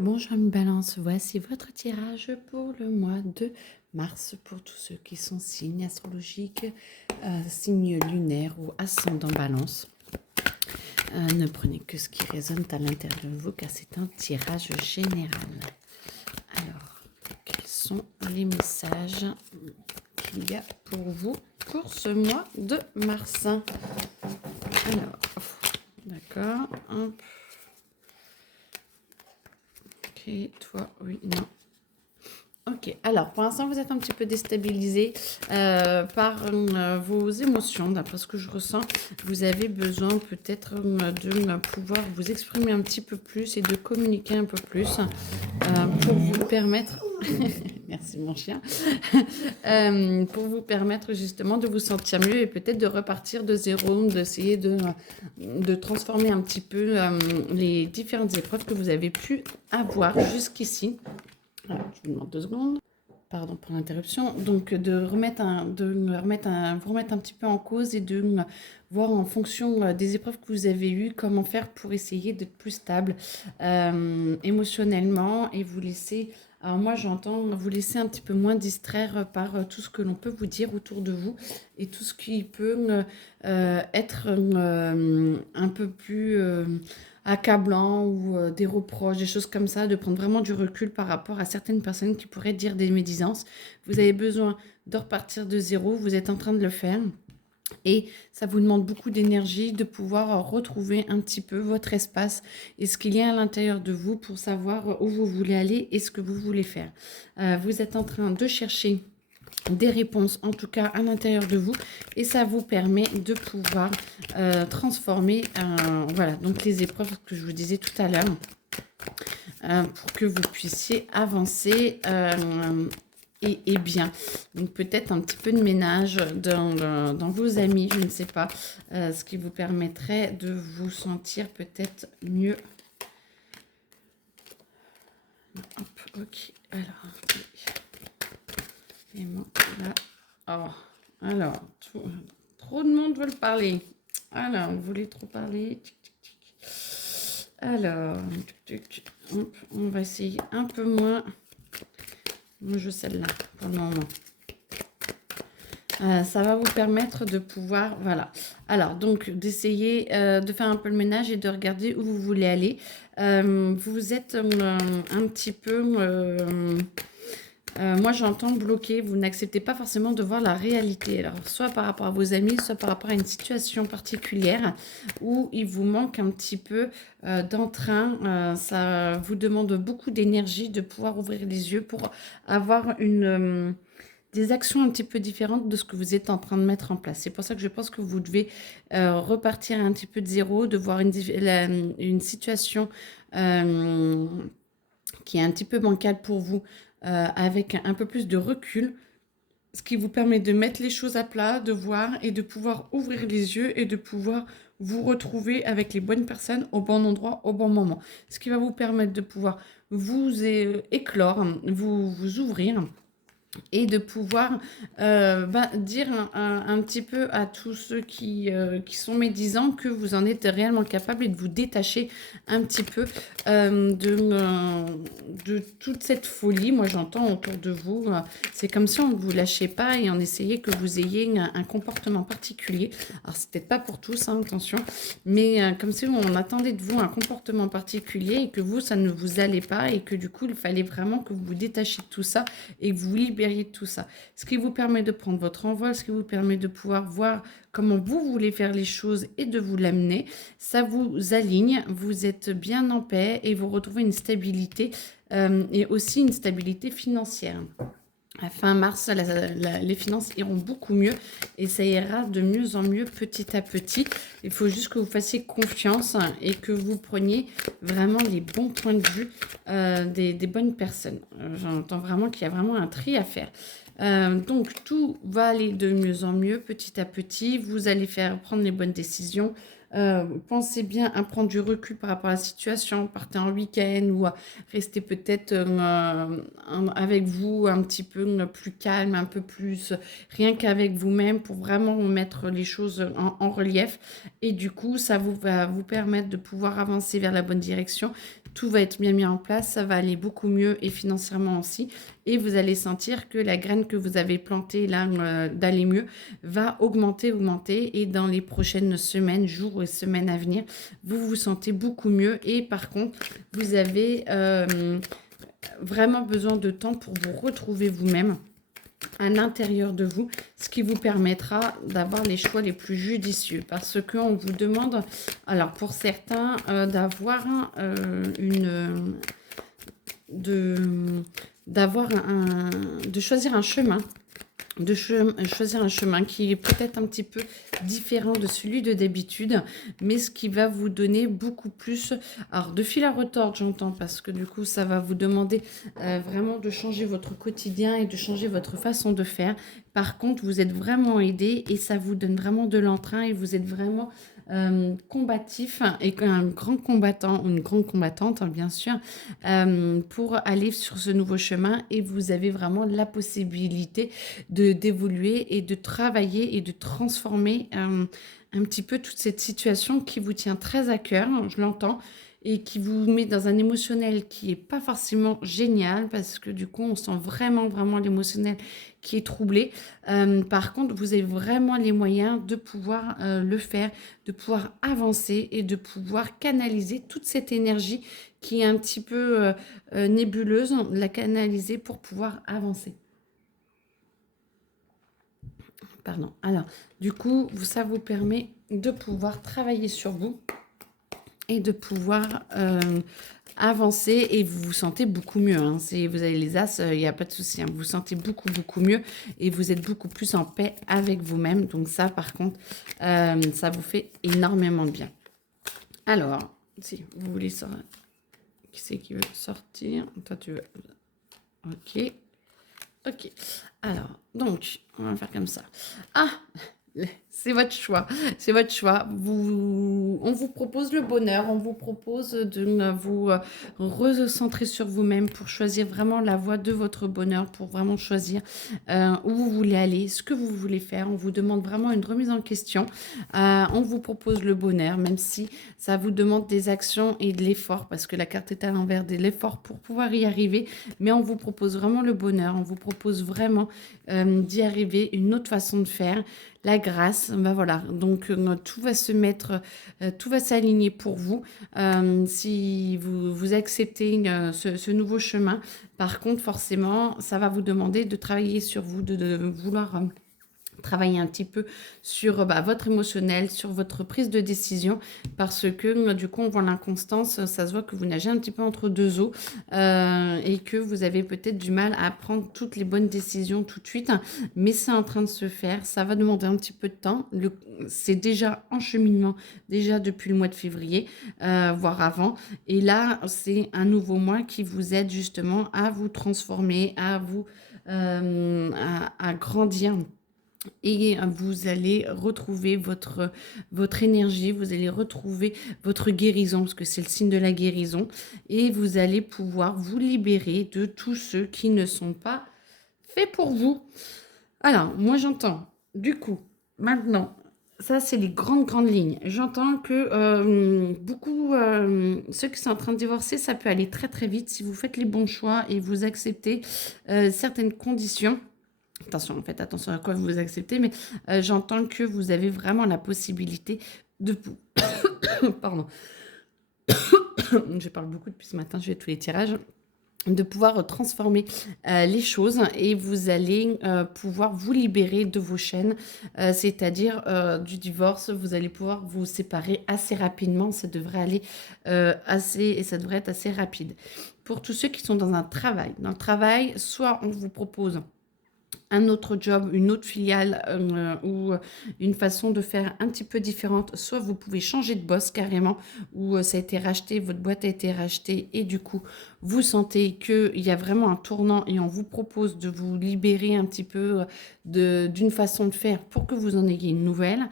Bonjour mes balances, voici votre tirage pour le mois de mars pour tous ceux qui sont signes astrologiques, signes lunaires ou ascendant balance. Ne prenez que ce qui résonne à l'intérieur de vous car c'est un tirage général. Alors, quels sont les messages qu'il y a pour vous pour ce mois de mars? Alors, d'accord, hop. Ok, toi, oui, non. Ok, alors pour l'instant vous êtes un petit peu déstabilisé par vos émotions, d'après ce que je ressens. Vous avez besoin peut-être de pouvoir vous exprimer un petit peu plus et de communiquer un peu plus pour vous permettre, merci mon chien, pour vous permettre justement de vous sentir mieux et peut-être de repartir de zéro, d'essayer de transformer un petit peu les différentes épreuves que vous avez pu avoir jusqu'ici. Alors, je vous demande 2 secondes. Pardon pour l'interruption. Donc, vous remettre un petit peu en cause et de voir en fonction des épreuves que vous avez eues, comment faire pour essayer d'être plus stable émotionnellement et vous laisser. Alors moi, j'entends vous laisser un petit peu moins distraire par tout ce que l'on peut vous dire autour de vous et tout ce qui peut être un peu plus accablant ou des reproches, des choses comme ça, de prendre vraiment du recul par rapport à certaines personnes qui pourraient dire des médisances. Vous avez besoin de repartir de zéro, vous êtes en train de le faire. Et ça vous demande beaucoup d'énergie de pouvoir retrouver un petit peu votre espace et ce qu'il y a à l'intérieur de vous pour savoir où vous voulez aller et ce que vous voulez faire. Vous êtes en train de chercher des réponses, en tout cas à l'intérieur de vous, et ça vous permet de pouvoir transformer voilà, donc les épreuves que je vous disais tout à l'heure pour que vous puissiez avancer et bien. Donc peut-être un petit peu de ménage dans vos amis, je ne sais pas, ce qui vous permettrait de vous sentir peut-être mieux. Hop, ok, alors, et moi, là, oh, alors, trop de monde veut parler. Alors, vous voulez trop parler. Alors, hop, on va essayer un peu moins. Moi, je veux celle-là pour le moment. Ça va vous permettre de pouvoir, voilà. Alors, donc, d'essayer de faire un peu le ménage et de regarder où vous voulez aller. Vous êtes un petit peu... moi, j'entends bloquer. Vous n'acceptez pas forcément de voir la réalité. Alors, soit par rapport à vos amis, soit par rapport à une situation particulière où il vous manque un petit peu d'entrain. Ça vous demande beaucoup d'énergie de pouvoir ouvrir les yeux pour avoir des actions un petit peu différentes de ce que vous êtes en train de mettre en place. C'est pour ça que je pense que vous devez repartir un petit peu de zéro, de voir une situation qui est un petit peu bancale pour vous, avec un peu plus de recul, ce qui vous permet de mettre les choses à plat, de voir et de pouvoir ouvrir les yeux et de pouvoir vous retrouver avec les bonnes personnes au bon endroit, au bon moment. Ce qui va vous permettre de pouvoir vous éclore, vous ouvrir et de pouvoir dire un petit peu à tous ceux qui sont médisants que vous en êtes réellement capable et de vous détacher un petit peu de toute cette folie. Moi, j'entends autour de vous, c'est comme si on ne vous lâchait pas et on essayait que vous ayez un comportement particulier. Alors, c'est peut-être pas pour tous, hein, attention, mais comme si on attendait de vous un comportement particulier et que vous, ça ne vous allait pas et que du coup, il fallait vraiment que vous vous détachiez de tout ça et que vous libériez de tout ça. Ce qui vous permet de prendre votre envol, ce qui vous permet de pouvoir voir comment vous voulez faire les choses et de vous l'amener. Ça vous aligne, vous êtes bien en paix et vous retrouvez une stabilité et aussi une stabilité financière. À fin mars, les finances iront beaucoup mieux et ça ira de mieux en mieux petit à petit. Il faut juste que vous fassiez confiance et que vous preniez vraiment les bons points de vue des bonnes personnes. J'entends vraiment qu'il y a vraiment un tri à faire. Donc, tout va aller de mieux en mieux petit à petit. Vous allez prendre les bonnes décisions. Pensez bien à prendre du recul par rapport à la situation, partez en week-end ou restez peut-être avec vous un petit peu plus calme, un peu plus rien qu'avec vous-même pour vraiment mettre les choses en relief et du coup ça va vous permettre de pouvoir avancer vers la bonne direction tout va être bien mis en place, ça va aller beaucoup mieux et financièrement aussi. Et vous allez sentir que la graine que vous avez plantée là, d'aller mieux, va augmenter, augmenter. Et dans les prochaines semaines, jours et semaines à venir, vous vous sentez beaucoup mieux. Et par contre, vous avez vraiment besoin de temps pour vous retrouver vous-même à l'intérieur de vous, ce qui vous permettra d'avoir les choix les plus judicieux. Parce qu'on vous demande, alors pour certains, d'avoir de choisir un chemin, choisir un chemin qui est peut-être un petit peu différent de celui de d'habitude, mais ce qui va vous donner beaucoup plus, alors de fil à retordre, j'entends, parce que du coup, ça va vous demander vraiment de changer votre quotidien et de changer votre façon de faire. Par contre, vous êtes vraiment aidé et ça vous donne vraiment de l'entrain et vous êtes vraiment combatif et un grand combattant ou une grande combattante, hein, bien sûr, pour aller sur ce nouveau chemin. Et vous avez vraiment la possibilité d'évoluer et de travailler et de transformer un petit peu toute cette situation qui vous tient très à cœur, je l'entends, et qui vous met dans un émotionnel qui est pas forcément génial, parce que du coup, on sent vraiment, vraiment l'émotionnel qui est troublé. Par contre, vous avez vraiment les moyens de pouvoir le faire, de pouvoir avancer et de pouvoir canaliser toute cette énergie qui est un petit peu nébuleuse, la canaliser pour pouvoir avancer. Pardon. Alors, du coup, ça vous permet de pouvoir travailler sur vous et de pouvoir avancer et vous vous sentez beaucoup mieux. Hein. Vous avez les as, il n'y a pas de souci. Hein. Vous vous sentez beaucoup, beaucoup mieux et vous êtes beaucoup plus en paix avec vous-même. Donc ça, par contre, ça vous fait énormément de bien. Alors, si vous voulez sortir, qui c'est qui veut sortir? Toi, tu veux. Ok. Ok. Alors, donc, on va faire comme ça. Ah! C'est votre choix, c'est votre choix. On vous propose le bonheur, on vous propose de vous recentrer sur vous-même pour choisir vraiment la voie de votre bonheur, pour vraiment choisir où vous voulez aller, ce que vous voulez faire. On vous demande vraiment une remise en question. On vous propose le bonheur, même si ça vous demande des actions et de l'effort, parce que la carte est à l'envers de l'effort pour pouvoir y arriver. Mais on vous propose vraiment le bonheur, on vous propose vraiment d'y arriver, une autre façon de faire. La grâce, ben voilà, donc tout va se mettre, tout va s'aligner pour vous si vous acceptez ce nouveau chemin. Par contre, forcément, ça va vous demander de travailler sur vous, de vouloir travailler un petit peu sur votre émotionnel, sur votre prise de décision, parce que du coup on voit l'inconstance, ça se voit que vous nagez un petit peu entre deux eaux et que vous avez peut-être du mal à prendre toutes les bonnes décisions tout de suite, mais c'est en train de se faire, ça va demander un petit peu de temps, c'est déjà en cheminement, déjà depuis le mois de février, voire avant, et là c'est un nouveau mois qui vous aide justement à vous transformer, à vous à grandir. Et vous allez retrouver votre énergie, vous allez retrouver votre guérison, parce que c'est le signe de la guérison. Et vous allez pouvoir vous libérer de tous ceux qui ne sont pas faits pour vous. Alors, moi j'entends, du coup, maintenant, ça c'est les grandes lignes. J'entends que beaucoup, ceux qui sont en train de divorcer, ça peut aller très très vite si vous faites les bons choix et vous acceptez certaines conditions. Attention, faites attention à quoi vous acceptez, mais j'entends que vous avez vraiment la possibilité de... Pardon. Je parle beaucoup depuis ce matin, je fais tous les tirages. De pouvoir transformer les choses et vous allez pouvoir vous libérer de vos chaînes, c'est-à-dire du divorce. Vous allez pouvoir vous séparer assez rapidement, ça devrait aller ça devrait être assez rapide. Pour tous ceux qui sont dans le travail, soit on vous propose un autre job, une autre filiale ou une façon de faire un petit peu différente. Soit vous pouvez changer de boss carrément, ou ça a été racheté, votre boîte a été rachetée et du coup, vous sentez qu'il y a vraiment un tournant et on vous propose de vous libérer un petit peu d'une façon de faire pour que vous en ayez une nouvelle.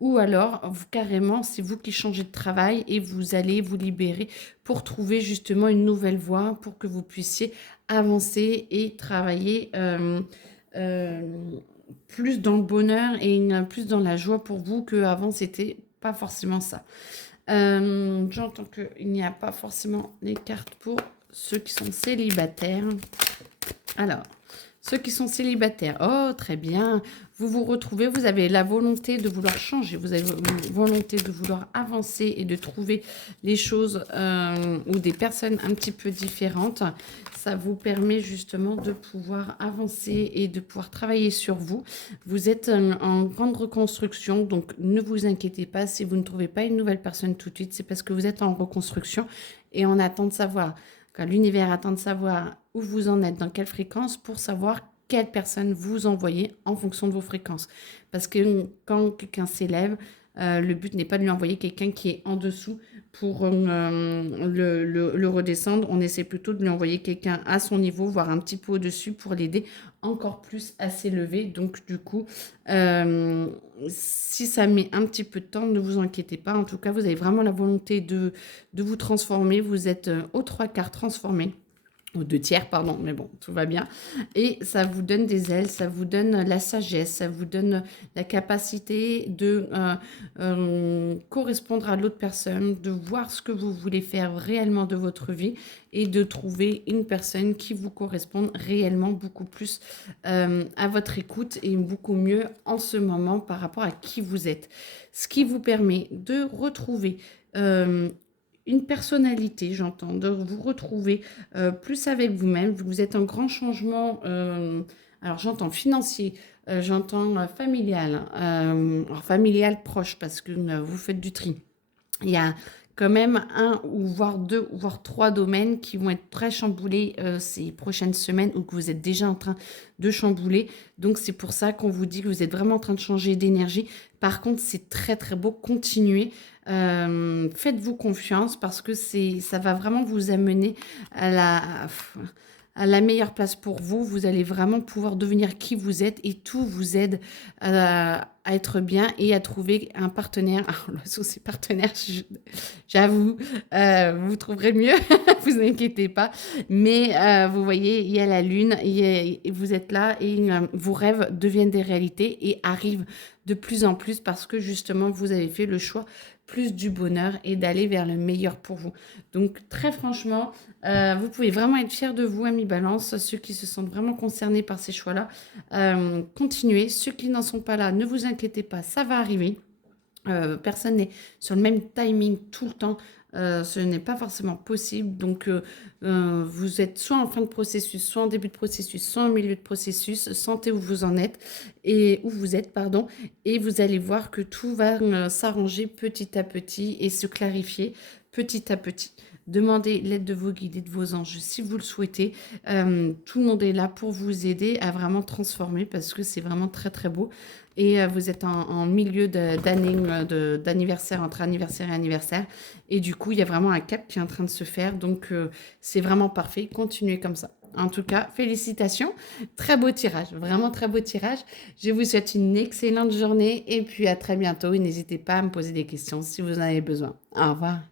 Ou alors, carrément, c'est vous qui changez de travail et vous allez vous libérer pour trouver justement une nouvelle voie pour que vous puissiez avancer et travailler plus dans le bonheur et plus dans la joie pour vous qu'avant, c'était pas forcément ça. J'entends qu'il n'y a pas forcément les cartes pour ceux qui sont célibataires. Alors, ceux qui sont célibataires, oh, très bien. Vous vous retrouvez, vous avez la volonté de vouloir changer, vous avez la volonté de vouloir avancer et de trouver les choses ou des personnes un petit peu différentes. Ça vous permet justement de pouvoir avancer et de pouvoir travailler sur vous. Vous êtes en grande reconstruction, donc ne vous inquiétez pas. Si vous ne trouvez pas une nouvelle personne tout de suite, c'est parce que vous êtes en reconstruction et on attend de savoir, quand l'univers attend de savoir où vous en êtes, dans quelle fréquence, pour savoir quelle personne vous envoyez en fonction de vos fréquences. Parce que quand quelqu'un s'élève, le but n'est pas de lui envoyer quelqu'un qui est en dessous pour le redescendre. On essaie plutôt de lui envoyer quelqu'un à son niveau, voire un petit peu au-dessus pour l'aider encore plus à s'élever. Donc du coup, si ça met un petit peu de temps, ne vous inquiétez pas. En tout cas, vous avez vraiment la volonté de vous transformer. Vous êtes aux 3/4 transformé. Aux 2/3, pardon, mais bon, tout va bien. Et ça vous donne des ailes, ça vous donne la sagesse, ça vous donne la capacité de correspondre à l'autre personne, de voir ce que vous voulez faire réellement de votre vie et de trouver une personne qui vous corresponde réellement beaucoup plus à votre écoute et beaucoup mieux en ce moment par rapport à qui vous êtes. Ce qui vous permet de retrouver une personnalité, j'entends, de vous retrouver plus avec vous-même. Vous êtes en grand changement, alors j'entends financier, j'entends familial, alors familial proche parce que vous faites du tri. Il y a quand même un ou voire deux, voire trois domaines qui vont être très chamboulés ces prochaines semaines ou que vous êtes déjà en train de chambouler. Donc c'est pour ça qu'on vous dit que vous êtes vraiment en train de changer d'énergie. Par contre, c'est très très beau. Continuez. Faites-vous confiance parce que ça va vraiment vous amener à la meilleure place pour vous. Vous allez vraiment pouvoir devenir qui vous êtes et tout vous aide à être bien et à trouver un partenaire. Alors, l'oiseau, c'est partenaire, j'avoue, vous trouverez mieux, vous inquiétez pas. Mais vous voyez, il y a la lune, vous êtes là et vos rêves deviennent des réalités et arrivent de plus en plus parce que justement, vous avez fait le choix plus du bonheur et d'aller vers le meilleur pour vous. Donc, très franchement, vous pouvez vraiment être fiers de vous, amis Balance, ceux qui se sentent vraiment concernés par ces choix-là. Continuez. Ceux qui n'en sont pas là, ne vous inquiétez pas, ça va arriver. Personne n'est sur le même timing tout le temps. Ce n'est pas forcément possible. Donc, vous êtes soit en fin de processus, soit en début de processus, soit en milieu de processus. Sentez où vous en êtes et où vous êtes, pardon. Et vous allez voir que tout va s'arranger petit à petit et se clarifier petit à petit. Demandez l'aide de vos guides et de vos anges si vous le souhaitez. Tout le monde est là pour vous aider à vraiment transformer parce que c'est vraiment très très beau. Et vous êtes en milieu d'année, d'anniversaire, entre anniversaire et anniversaire. Et du coup, il y a vraiment un cap qui est en train de se faire. Donc, c'est vraiment parfait. Continuez comme ça. En tout cas, félicitations. Très beau tirage. Vraiment très beau tirage. Je vous souhaite une excellente journée. Et puis, à très bientôt. Et n'hésitez pas à me poser des questions si vous en avez besoin. Au revoir.